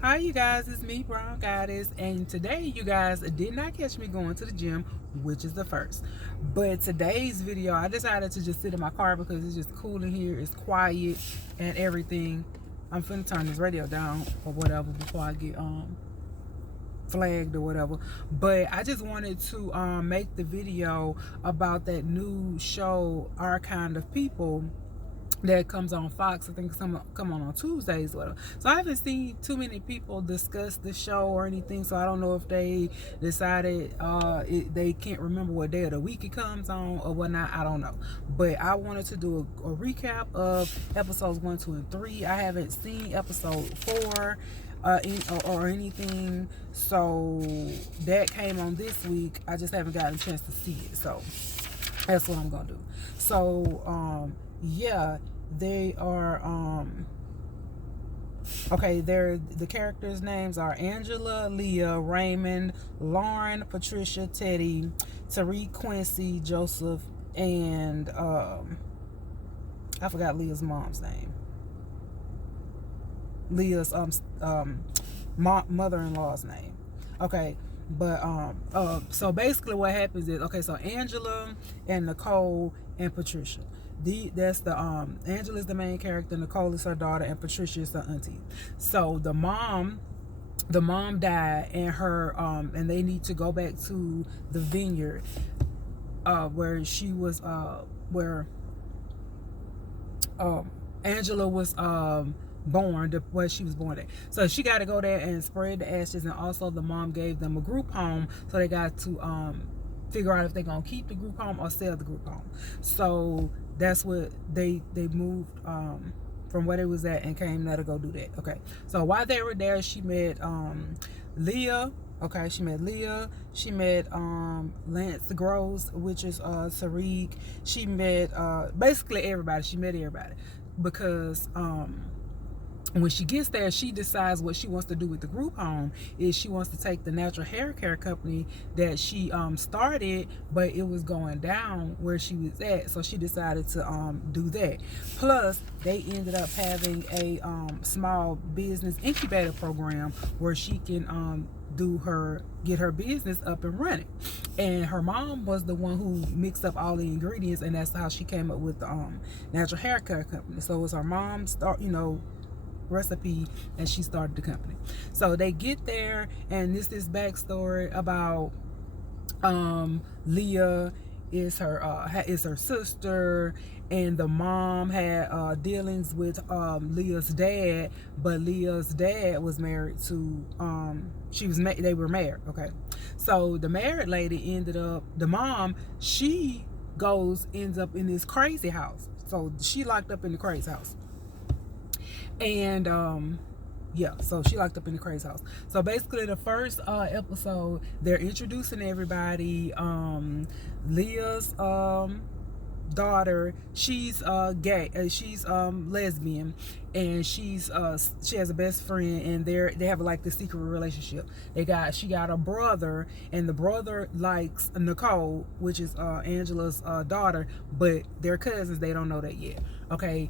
Hi you guys, it's me, Brown Goddess, and today you guys did not catch me going to the gym, which is the first. But today's video, I decided to just sit in my car because it's just cool in here, it's quiet and everything. I'm finna turn this radio down or whatever before I get flagged or whatever. But I just wanted to make the video about that new show, Our Kind of People, that comes on Fox. I think some come on Tuesdays or whatever. So I haven't seen too many people discuss the show or anything, so I don't know if they decided they can't remember what day of the week it comes on or whatnot. I don't know, but I wanted to do a recap of episodes 1, 2, and 3. I haven't seen episode 4 or anything, so that came on this week. I just haven't gotten a chance to see it, so that's what I'm gonna do. So yeah, they are okay, they're the characters' names are Angela, Leah, Raymond, Lauren, Patricia, Teddy, Tariq, Quincy, Joseph, and I forgot Leah's mom's name. Leah's mother-in-law's name. Okay, but so basically what happens is, okay, so Angela and Nicole and Patricia, that's the Angela's the main character, Nicole is her daughter, and Patricia is the auntie. So the mom died, and her and they need to go back to the vineyard where she was where Angela was born, where she was born at. So she got to go there and spread the ashes, and also the mom gave them a group home, so they got to figure out if they're gonna keep the group home or sell the group home. So that's what they moved from where they was at and came there to go do that. Okay, so while they were there, she met Leah. Okay, she met Leah. She met Lance Gross, which is Tariq. She met basically everybody. She met everybody because when she gets there, she decides what she wants to do with the group home. Is she wants to take the natural hair care company that she started, but it was going down where she was at, so she decided to do that. Plus they ended up having a small business incubator program where she can get her business up and running. And her mom was the one who mixed up all the ingredients, and that's how she came up with the natural hair care company. So it was her mom's recipe, and she started the company. So they get there, and this backstory about Leah is her sister, and the mom had dealings with Leah's dad, but Leah's dad was married to they were married. Okay, so the married lady the mom, she ends up in this crazy house. So she locked up in the crazy house. And yeah, so she locked up in the crazy house. So basically the first episode, they're introducing everybody. Leah's daughter, she's gay, she's lesbian, and she has a best friend, and they have like this secret relationship. She got a brother, and the brother likes Nicole, which is Angela's daughter, but they're cousins. They don't know that yet. Okay,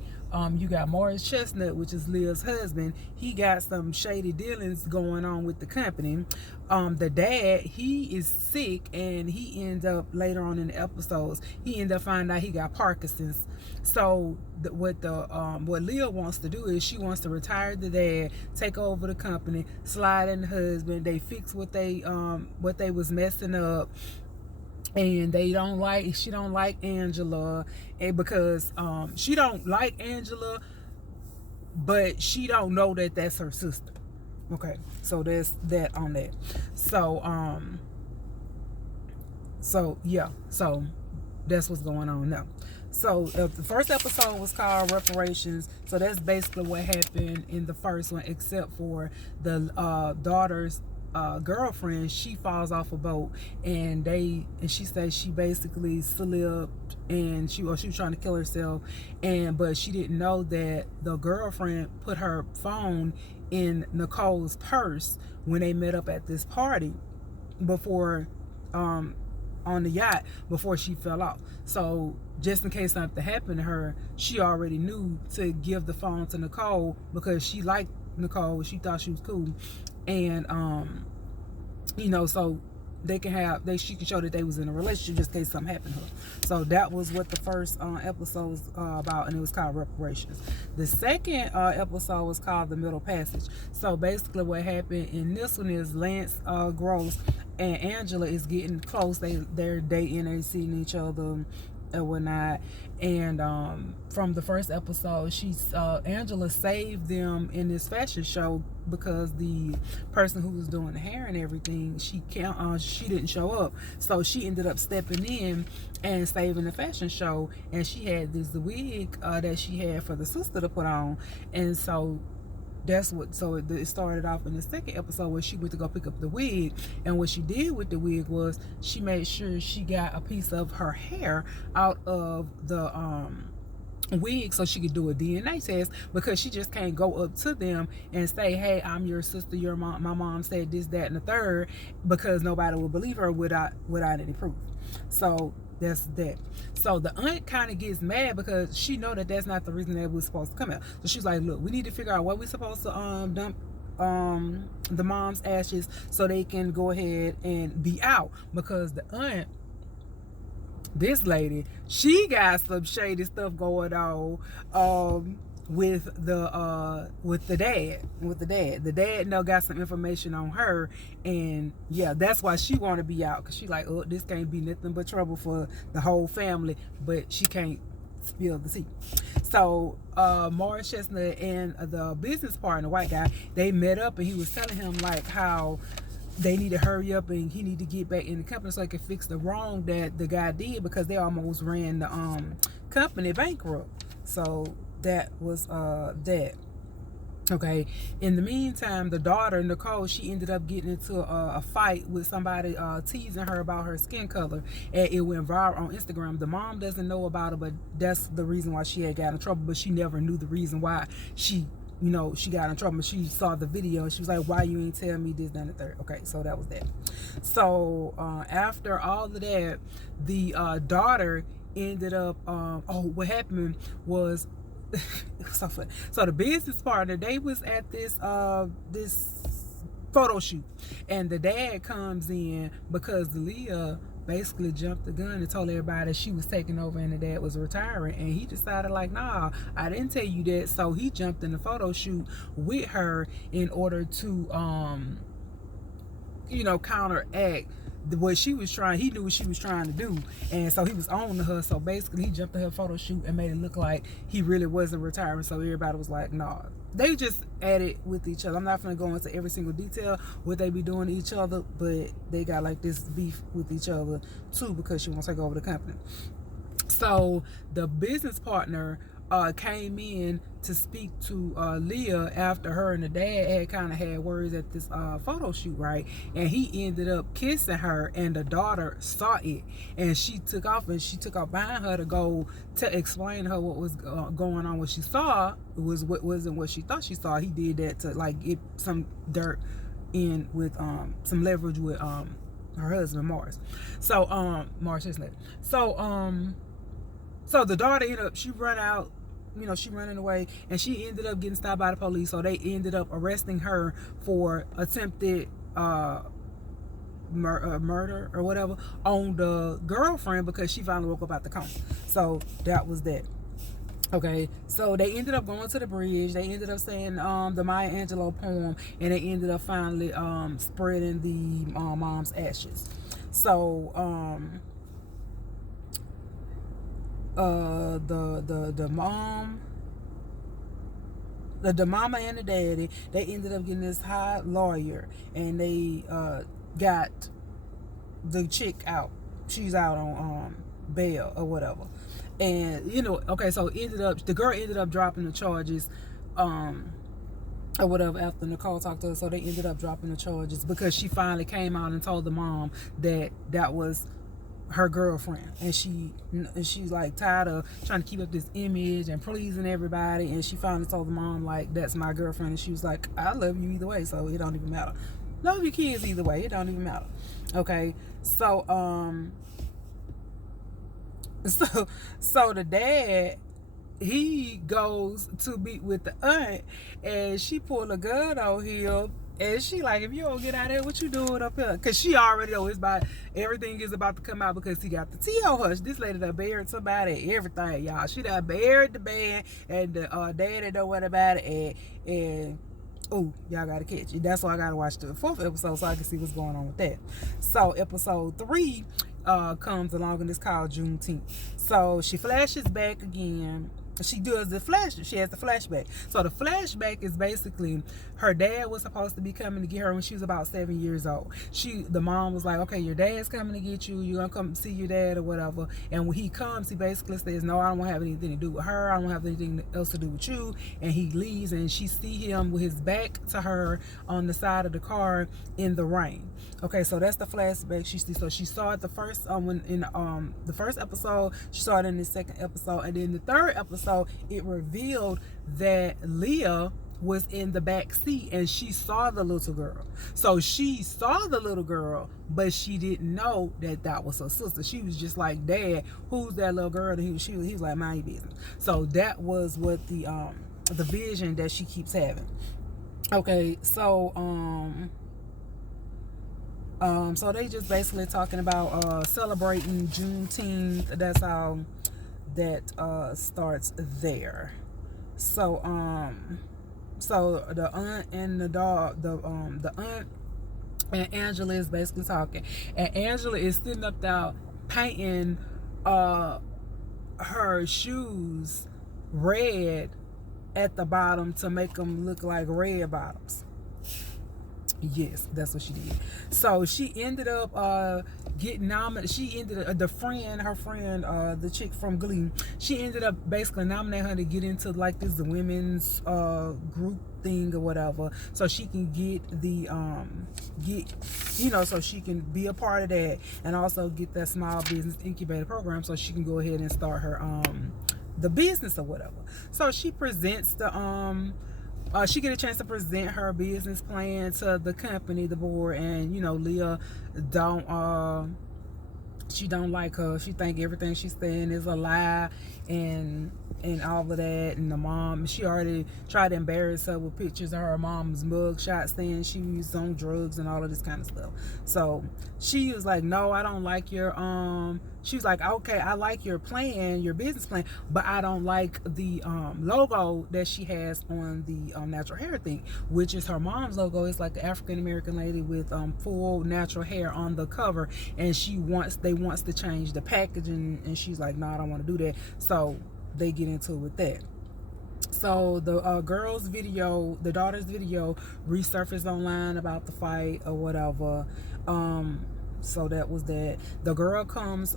you got Morris Chestnut, which is Leah's husband. He got some shady dealings going on with the company. The dad, he is sick, and he ends up later on in the episodes, he ends up finding out he got Parkinson's. So what Leah wants to do is she wants to retire the dad, take over the company, slide in the husband. They fix what they was messing up. And she don't like Angela, and because she don't like Angela, but she don't know that that's her sister. Okay, so there's that on that. So yeah, so that's what's going on now. So the first episode was called Reparations. So that's basically what happened in the first one, except for the daughter's girlfriend. She falls off a boat, and she says she basically slipped, and she was trying to kill herself, but she didn't know that the girlfriend put her phone in Nicole's purse when they met up at this party before on the yacht, before she fell off. So just in case something happened to her, she already knew to give the phone to Nicole, because she liked Nicole. She thought she was cool, and so they can have she can show that they was in a relationship just in case something happened to her. So that was what the first episode was about, and it was called Reparations. The second episode was called The Middle Passage. So basically what happened in this one is Lance Gross and Angela is getting close. They're dating, they seeing each other and whatnot. And from the first episode, Angela saved them in this fashion show because the person who was doing the hair and everything, she didn't show up, so she ended up stepping in and saving the fashion show. And she had this wig that she had for the sister to put on, and so it started off in the second episode where she went to go pick up the wig, and what she did with the wig was she made sure she got a piece of her hair out of the wig so she could do a DNA test, because she just can't go up to them and say, hey, I'm your sister, your mom, my mom said this, that, and the third, because nobody will believe her without any proof. So that's that. So the aunt kind of gets mad because she know that that's not the reason that we're supposed to come out. So she's like, look, we need to figure out what we're supposed to dump the mom's ashes so they can go ahead and be out, because the aunt, this lady, she got some shady stuff going on with the dad. The dad got some information on her, and yeah, that's why she want to be out, because she like, oh, this can't be nothing but trouble for the whole family, but she can't spill the tea. So Morris Chestnut and the business partner, white guy, they met up, and he was telling him like how they need to hurry up and he need to get back in the company so he can fix the wrong that the guy did, because they almost ran the company bankrupt. So that was that. Okay, in the meantime, the daughter, Nicole, she ended up getting into a fight with somebody teasing her about her skin color, and it went viral on Instagram. The mom doesn't know about it, but that's the reason why she had got in trouble, but she never knew the reason why she got in trouble. She saw the video and she was like, why you ain't tell me this, that, and the third. Okay, so that was that. So after all of that, the daughter ended up what happened was it was so funny. So the business partner, they was at this photo shoot, and the dad comes in because Leah basically jumped the gun and told everybody that she was taking over and the dad was retiring, and he decided like, nah, I didn't tell you that. So he jumped in the photo shoot with her in order to counteract what she was trying. He knew what she was trying to do, and so he was on to her. So basically he jumped in her photo shoot and made it look like he really wasn't retiring. So everybody was like, nah, they just at it with each other. I'm not gonna go into every single detail what they be doing to each other, but they got like this beef with each other too, because she wants to take over the company. So the business partner came in to speak to Leah after her and the dad had kind of had words at this photo shoot, right? And he ended up kissing her, and the daughter saw it, and she took off behind her to go to explain to her what was going on. What she saw wasn't what she thought she saw. He did that to like get some dirt in with some leverage with her husband Morris. So Morris Chestnut. So the daughter ended up, she run out, she running away, and she ended up getting stopped by the police. So they ended up arresting her for attempted murder or whatever on the girlfriend, because she finally woke up out the coma. So that was that. Okay, so they ended up going to the bridge. They ended up saying the Maya Angelou poem, and they ended up finally spreading the mom's ashes. So the mama and the daddy, they ended up getting this high lawyer, and they got the chick out. She's out on bail or whatever. And okay, so the girl ended up dropping the charges or whatever after Nicole talked to her. So they ended up dropping the charges because she finally came out and told the mom that was her girlfriend, and she's like tired of trying to keep up this image and pleasing everybody, and she finally told the mom like, that's my girlfriend. And she was like, I love you either way, so it don't even matter. Love your kids either way, it don't even matter. Okay, so so the dad he goes to meet with the aunt, and she pulled a gun on him. And she like, if you don't get out of here, what you doing up here? Because she already know everything is about to come out because he got the tea on her. This lady done buried somebody, everything, y'all. She done buried the man, and the daddy don't worry about it. And oh, y'all gotta catch it. That's why I gotta watch the 4th episode so I can see what's going on with that. So episode 3 comes along, and it's called Juneteenth. So she flashes back again. She does the flash. She has the flashback. So the flashback is basically her dad was supposed to be coming to get her when she was about 7 years old. The mom was like, okay, your dad's coming to get you. You're gonna come see your dad or whatever. And when he comes, he basically says, no, I don't want to have anything to do with her. I don't have anything else to do with you. And he leaves, and she see him with his back to her on the side of the car in the rain. Okay, so that's the flashback she sees. So she saw it the first the first episode. She saw it in the second episode, and then the third episode, it revealed that Leah was in the back seat, and she saw the little girl. So she saw the little girl, but she didn't know that was her sister. She was just like, Dad, who's that little girl? And he was like, mind your business. So that was what the vision that she keeps having. Okay, so so they just basically talking about celebrating Juneteenth. That's how that starts there. So so the aunt and the dog, the aunt and Angela is basically talking, and Angela is sitting up there painting her shoes red at the bottom to make them look like red bottoms. Yes, that's what she did. So she ended up getting nominated. She ended up, her friend, the chick from Glee, she ended up basically nominating her to get into like the women's group thing or whatever, so she can get so she can be a part of that, and also get that small business incubator program, so she can go ahead and start her the business or whatever. So she presents the she get a chance to present her business plan to the company, the board, and Leah she don't like her. She think everything she's saying is a lie, and all of that. And the mom, she already tried to embarrass her with pictures of her mom's mug shot saying she was on drugs and all of this kind of stuff. So she was like, no, I don't like your she was like, okay, I like your plan, your business plan, but I don't like the logo that she has on the natural hair thing, which is her mom's logo. It's like the African American lady with full natural hair on the cover, and they wants to change the packaging, and she's like, no, I don't want to do that. So they get into it with that. So the daughter's video resurfaced online about the fight or whatever. So that was that. The girl comes,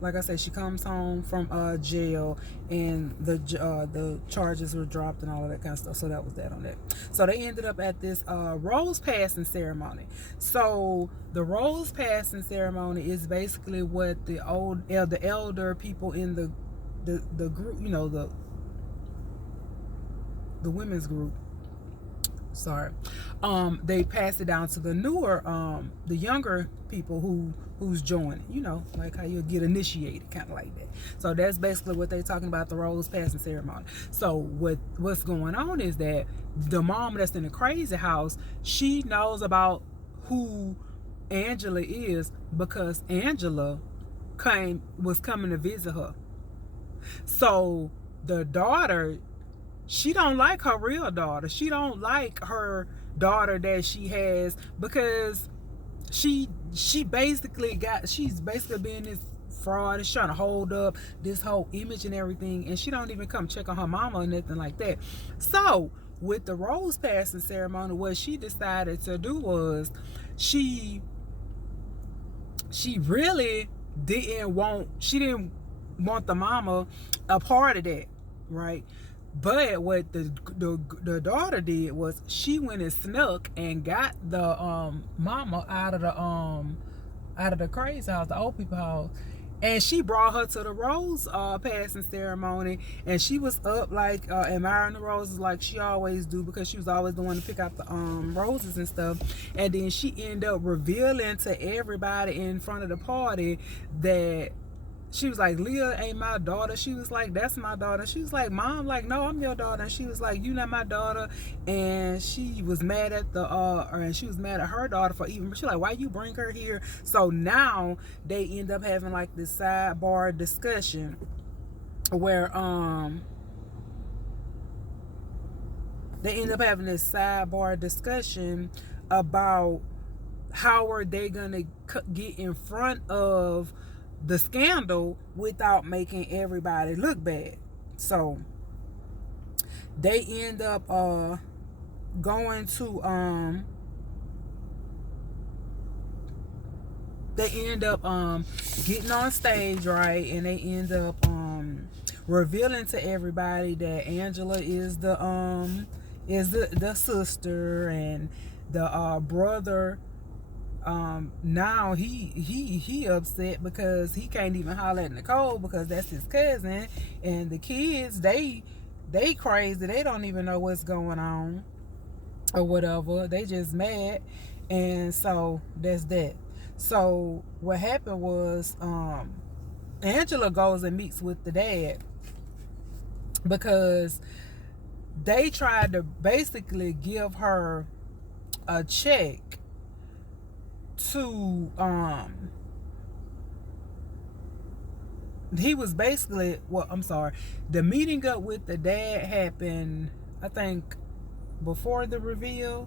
like I said, she comes home from jail, and the charges were dropped and all of that kind of stuff. So that was that on that. So they ended up at this rose passing ceremony. So the rose passing ceremony is basically what the elder people in the group, the women's group, they passed it down to the newer, the younger people who's joining, like how you get initiated, kind of like that. So that's basically what they're talking about, the rose passing ceremony. So what's going on is that the mom that's in the crazy house, she knows about who Angela is because Angela was coming to visit her. So the daughter, she don't like her real daughter. She don't like her daughter that she has, because she's basically being this fraud. Is trying to hold up this whole image and everything, and she don't even come check on her mama or nothing like that. So with the rose passing ceremony, what she decided to do was she really didn't want the mama a part of that, right? But what the daughter did was she went and snuck and got the mama out of the crazy house, the old people house, and she brought her to the rose passing ceremony, and she was up like admiring the roses like she always do, because she was always the one to pick out the roses and stuff. And then she ended up revealing to everybody in front of the party that she was like, Leah ain't my daughter. She was like, that's my daughter. She was like, Mom, like, no, I'm your daughter. And she was like, you not my daughter. And she was mad at and she was mad at her daughter for even, she like, why you bring her here? So now they end up having like this sidebar discussion where, they end up having this sidebar discussion about how are they gonna get in front of the scandal without making everybody look bad. So they end up going to they end up getting on stage, right? And they end up revealing to everybody that Angela is the sister, and the brother now he upset because he can't even holler at Nicole because that's his cousin, and the kids they crazy, they don't even know what's going on or whatever, they just mad. And so that's that. So what happened was Angela goes and meets with the dad because they tried to basically give her a check to he was basically, well, I'm sorry, the meeting up with the dad happened, I think, before the reveal.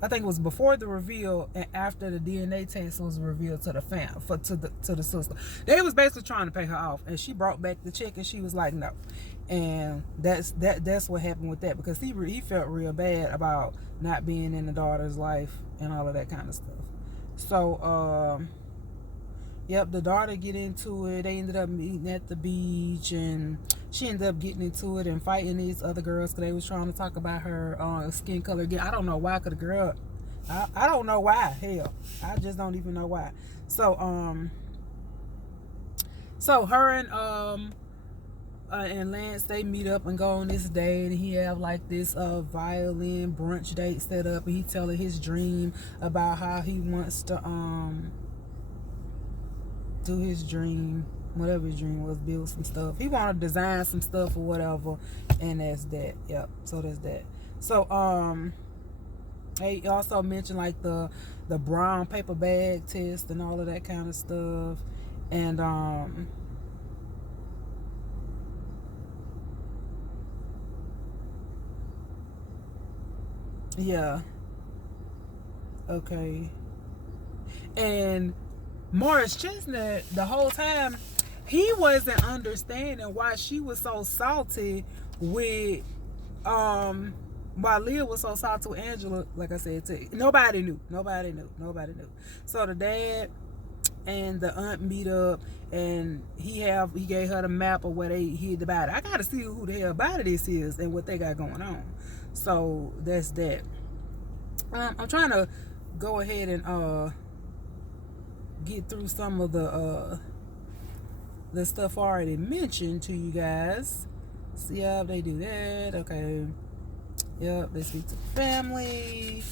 I think it was before the reveal and after the DNA test was revealed to the to the sister. They was basically trying to pay her off, and she brought back the check, and she was like, no. And that's what happened with that, because he felt real bad about not being in the daughter's life and all of that kind of stuff. So yep, the daughter get into it. They ended up meeting at the beach, and she ended up getting into it and fighting these other girls because they was trying to talk about her skin color again. I don't know why, because the girl, I don't know why. Hell, I just don't even know why. So her and Lance, they meet up and go on this date, and he have like this violin brunch date set up, and he telling his dream about how he wants to do his dream, whatever his dream was, build some stuff. He want to design some stuff or whatever, and that's that. Yep. So that's that. So he also mentioned like the brown paper bag test and all of that kind of stuff, and yeah. Okay. And Morris Chestnut, the whole time, he wasn't understanding why she was so salty with why Leah was so salty with Angela. Like I said, nobody knew. So the dad and the aunt meet up, and he gave her the map of where they hid the body. I gotta see who the hell body this is and what they got going on. So that's that. I'm trying to go ahead and get through some of the stuff already mentioned to you guys. See how they do that. Okay. Yep, they speak to the family.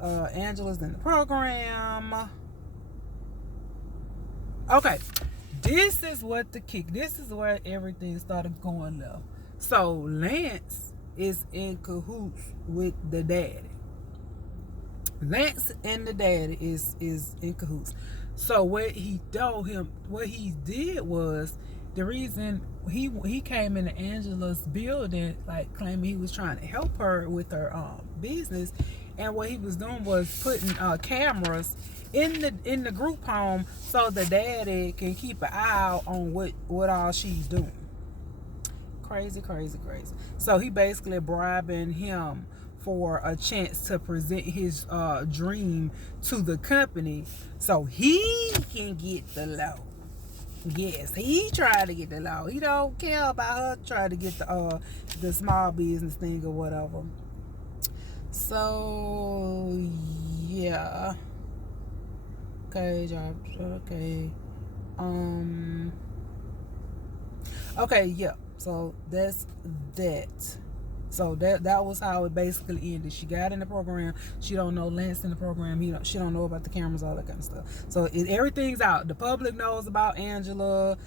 Angela's in the program. Okay. This is where everything started going left. So Lance is in cahoots with the daddy. Lance and the daddy is in cahoots. So what he did was, the reason he came into Angela's building, like claiming he was trying to help her with her business, and what he was doing was putting cameras in the group home so the daddy can keep an eye out on what all she's doing. Crazy. So he basically bribing him for a chance to present his dream to the company so he can get the loan. Yes, he tried to get the loan. He don't care about her trying to get the small business thing or whatever. So yeah. Okay, job. Okay. Okay, yeah. So that's that. So that was how it basically ended. She got in the program. She don't know Lance in the program. She don't know about the cameras, all that kind of stuff. So everything's out. The public knows about Angela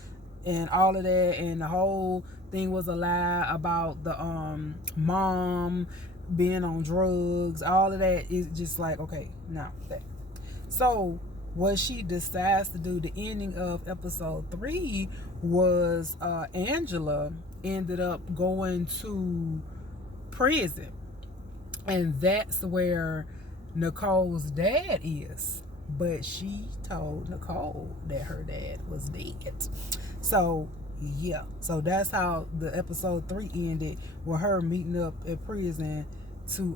and all of that, and the whole thing was a lie about the mom being on drugs. All of that is just like, okay, now that. So what she decides to do, the ending of episode 3 was Angela ended up going to prison, and that's where Nicole's dad is. But she told Nicole that her dad was dead. So yeah, so that's how the episode 3 ended, with her meeting up at prison to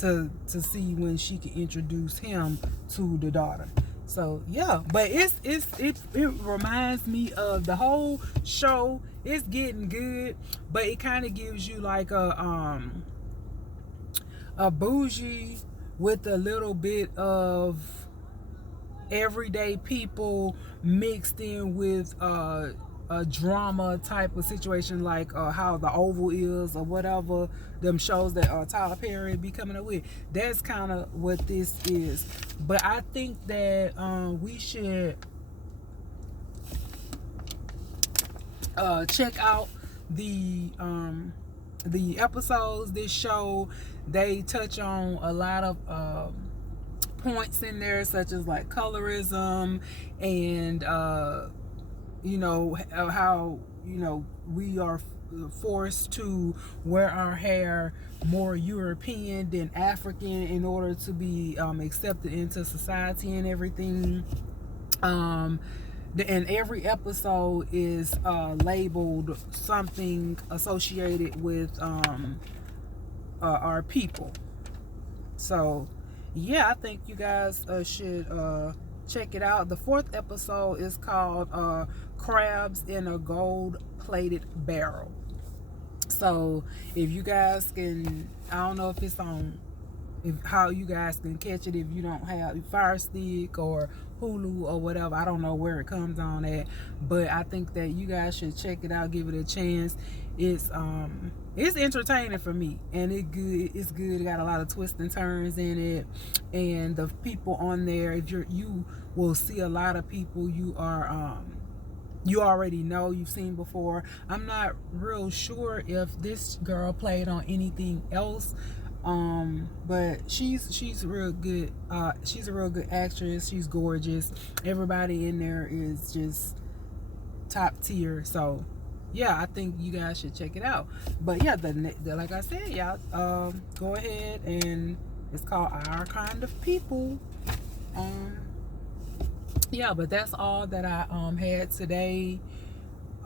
to see when she could introduce him to the daughter. So yeah, but it reminds me of the whole show. It's getting good, but it kind of gives you like a bougie with a little bit of everyday people mixed in with a drama type of situation, like how the Oval is, or whatever them shows that Tyler Perry be coming up with. That's kind of what this is. But I think that we should check out the episodes. This show, they touch on a lot of points in there, such as like colorism and you know, how, you know, we are forced to wear our hair more European than African in order to be accepted into society and everything. And every episode is labeled something associated with our people. So yeah, I think you guys should check it out. The 4th episode is called Crabs in a Gold-Plated Barrel. So if you guys can, I don't know if it's on, how you guys can catch it if you don't have Fire Stick or Hulu or whatever. I don't know where it comes on at, but I think that you guys should check it out, give it a chance. It's entertaining for me, and it's good. It got a lot of twists and turns in it, and the people on there, if you will see a lot of people you already know, you've seen before. I'm not real sure if this girl played on anything else, but she's real good. She's a real good actress. She's gorgeous. Everybody in there is just top tier. So yeah, I think you guys should check it out. But yeah, the like I said, y'all, go ahead, and it's called Our Kind of People. Yeah, but that's all that I had today.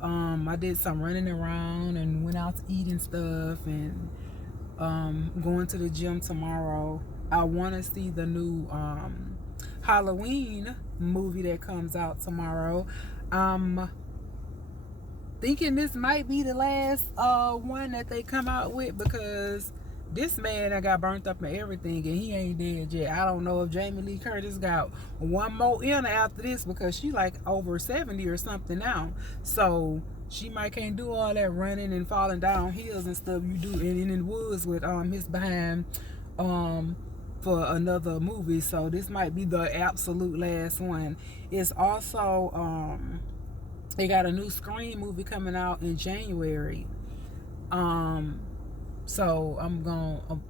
I did some running around and went out to eat and stuff, and going to the gym tomorrow. I want to see the new Halloween movie that comes out tomorrow. Thinking this might be the last one that they come out with, because this man that got burnt up and everything, and he ain't dead yet. I don't know if Jamie Lee Curtis got one more in after this, because she like over 70 or something now. So she might can't do all that running and falling down hills and stuff you do in the woods with his behind for another movie. So this might be the absolute last one. It's also they got a new Scream movie coming out in January. So I'm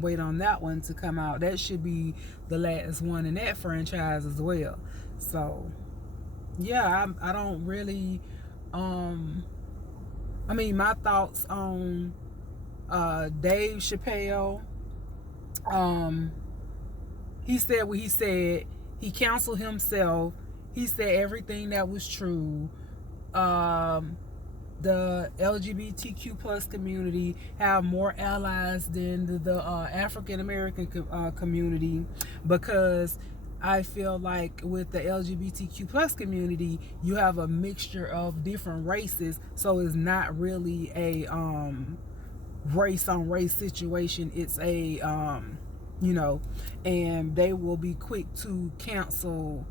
waiting on that one to come out. That should be the last one in that franchise as well. So yeah, I don't really I mean, my thoughts on Dave Chapelle. He said what he said. He counseled himself. He said everything that was true. The LGBTQ plus community have more allies than the African American community, because I feel like with the LGBTQ plus community, you have a mixture of different races, so it's not really a race on race situation. It's a you know, and they will be quick to cancel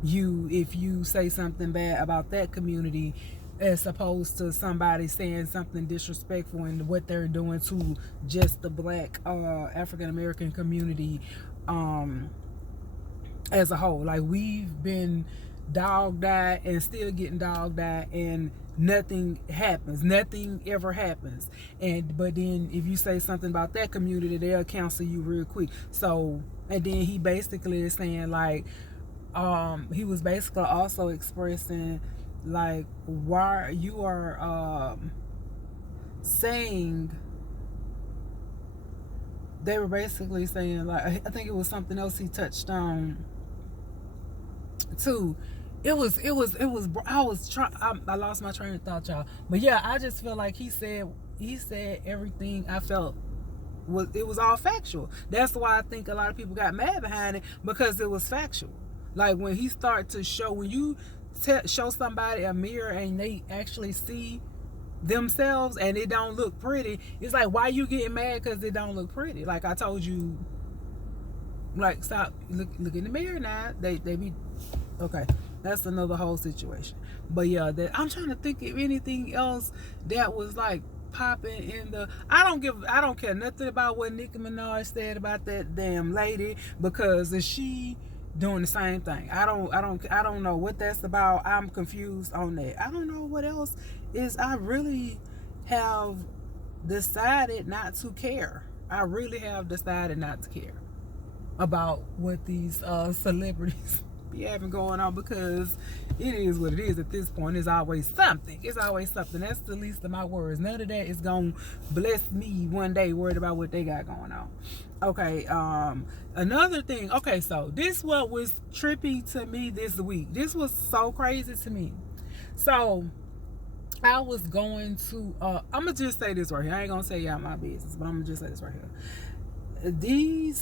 you if you say something bad about that community, as opposed to somebody saying something disrespectful and what they're doing to just the black African American community as a whole. Like, we've been dogged out and still getting dogged out, and nothing happens, nothing ever happens. But then if you say something about that community, they'll cancel you real quick. So, and then he basically is saying, like, he was basically also expressing, like, why you are saying, they were basically saying, like, I think it was something else he touched on too. I lost my train of thought, y'all. But yeah, I just feel like he said everything I felt was all factual. That's why I think a lot of people got mad behind it, because it was factual. Like, when he started to show, when you show somebody a mirror and they actually see themselves and it don't look pretty, it's like, why you getting mad because it don't look pretty? Like I told you, like, stop, look in the mirror now. They be okay. That's another whole situation. But yeah, that I'm trying to think of anything else that was like popping in the. I don't care nothing about what Nicki Minaj said about that damn lady, because is she doing the same thing? I don't know what that's about. I'm confused on that. I don't know what else is. I really have decided not to care. I really have decided not to care about what these celebrities be having going on, because it is what it is at this point. It's always something. That's the least of my worries. None of that is gonna bless me one day worried about what they got going on. Okay, another thing. Okay, so this what was trippy to me this week. This was so crazy to me. So I was going to I'm gonna just say this right here. I ain't gonna say y'all my business, but I'm gonna just say this right here.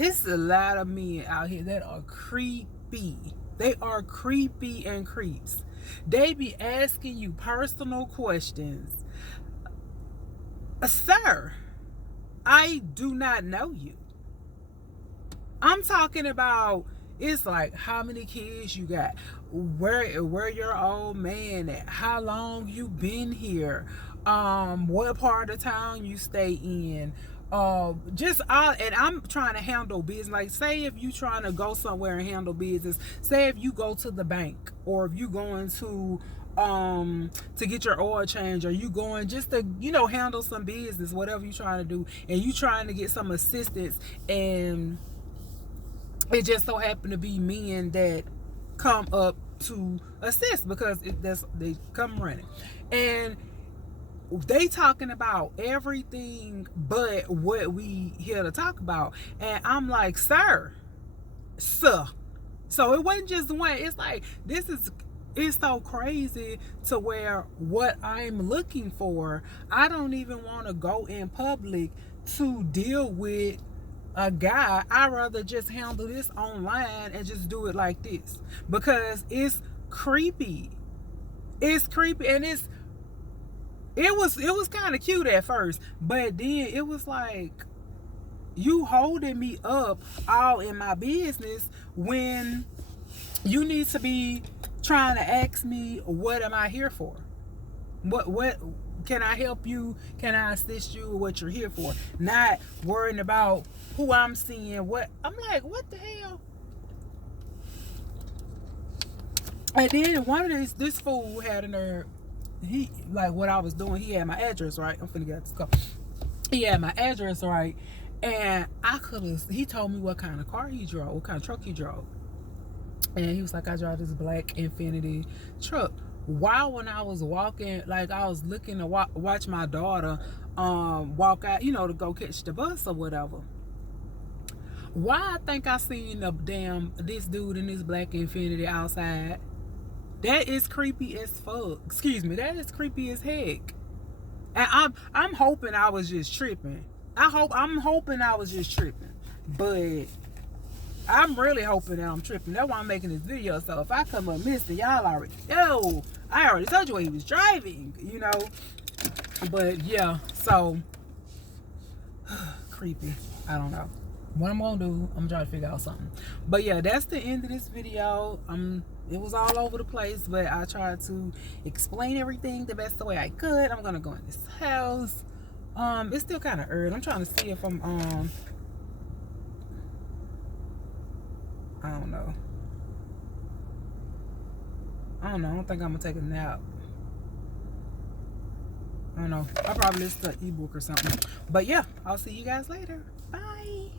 It's a lot of men out here that are creepy. They are creepy and creeps. They be asking you personal questions. Sir, I do not know you. I'm talking about, it's like, how many kids you got? Where your old man at? How long you been here? What part of town you stay in? And I'm trying to handle business. Like, say if you trying to go somewhere and handle business, say if you go to the bank, or if you going to get your oil change, or you going just to, handle some business, whatever you trying to do, and you trying to get some assistance, and it just so happen to be men that come up to assist, because they come running, and they talking about everything but what we here to talk about. And I'm like, sir. So it wasn't just one. It's like, it's so crazy to where what I'm looking for, I don't even want to go in public to deal with a guy. I'd rather just handle this online and just do it like this, because it's creepy. It's creepy, and it was kind of cute at first, but then it was like, you holding me up all in my business when you need to be trying to ask me, what am I here for? What can I help you? Can I assist you with what you're here for? Not worrying about who I'm seeing. What I'm like, what the hell? And then one of this fool had a nerve. He, like, what I was doing, he had my address right. I'm finna get this call. He had my address right, and he told me what kind of car he drove, what kind of truck he drove. And he was like, I drive this black Infiniti truck. While when I was walking, like, I was looking to watch my daughter walk out, to go catch the bus or whatever. Why I think I seen this dude in this black Infiniti outside. That is creepy as fuck. Excuse me. That is creepy as heck. And I'm hoping I was just tripping. I'm hoping I was just tripping. But I'm really hoping that I'm tripping. That's why I'm making this video. So if I come up missing, y'all already know. I already told you what he was driving, But yeah, so creepy. I don't know what I'm gonna do. I'm trying to figure out something. But yeah, that's the end of this video. it was all over the place, but I tried to explain everything the best way I could. I'm gonna go in this house. It's still kind of early. I'm trying to see if I'm I don't know. I don't think I'm gonna take a nap. I don't know. I'll probably listen to an ebook or something. But yeah, I'll see you guys later. Bye.